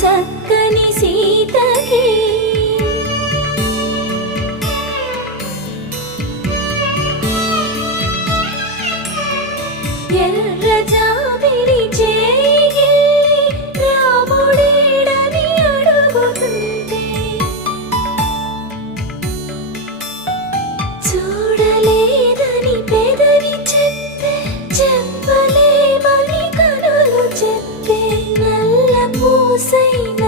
చక్కని సీతకి ఎర్ర జాబిలి చేయి రాముడేడని అడుగుతుంటే చూడలేదని పెదవి చెప్పే చెప్పలేమని కనులు చెప్పే నల్ల పూసైన